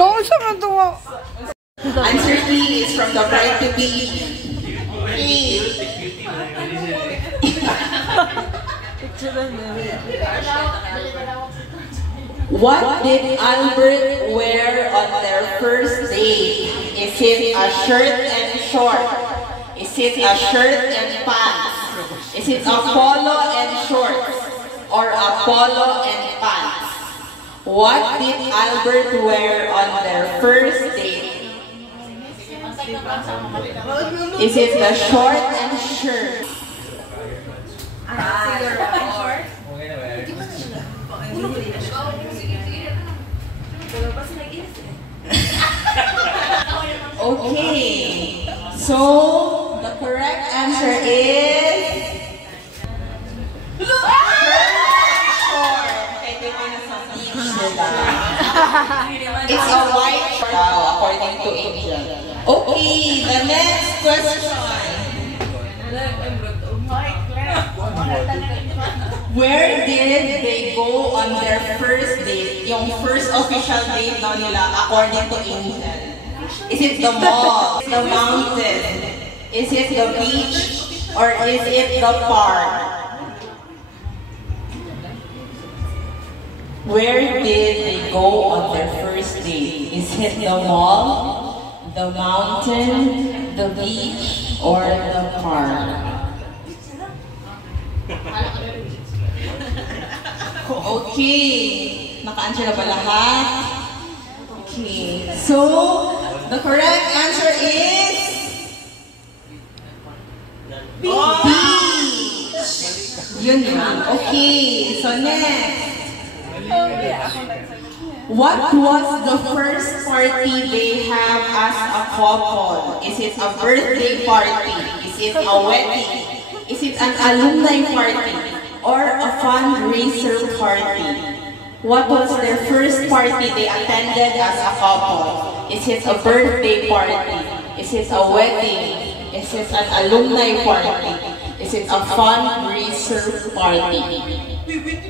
Oo, sa matuwa. Answer E is from the bride to be. E. What did Albert wear on their first date? Is it a shirt and short? Is it a shirt and pants? Is it a polo and shorts? Or a polo and pants? What did Albert wear on their first date? Is it the short and shirt? Okay, so the correct answer is short. It's a white shirt, according to Angel. Okay, the next question. Where did they go on their first date? Yung first official date daw nila according to Angel. Is it the mall? The mountain? Is it the beach? Or is it the park? Where did they go on their first date? Is it the mall, the mountain, the beach, or the park? Okay, naka-answer na ba lahat? Okay, so the correct answer is beach. Yun yun. Okay, so next. What was the first party they have as a couple? Is it a birthday party? Is it a wedding? Is it an alumni party? Or a fundraiser party? What was their first party they attended as a couple? Is it a birthday party? Is it a wedding? Is it an alumni party? Is it a fundraiser party?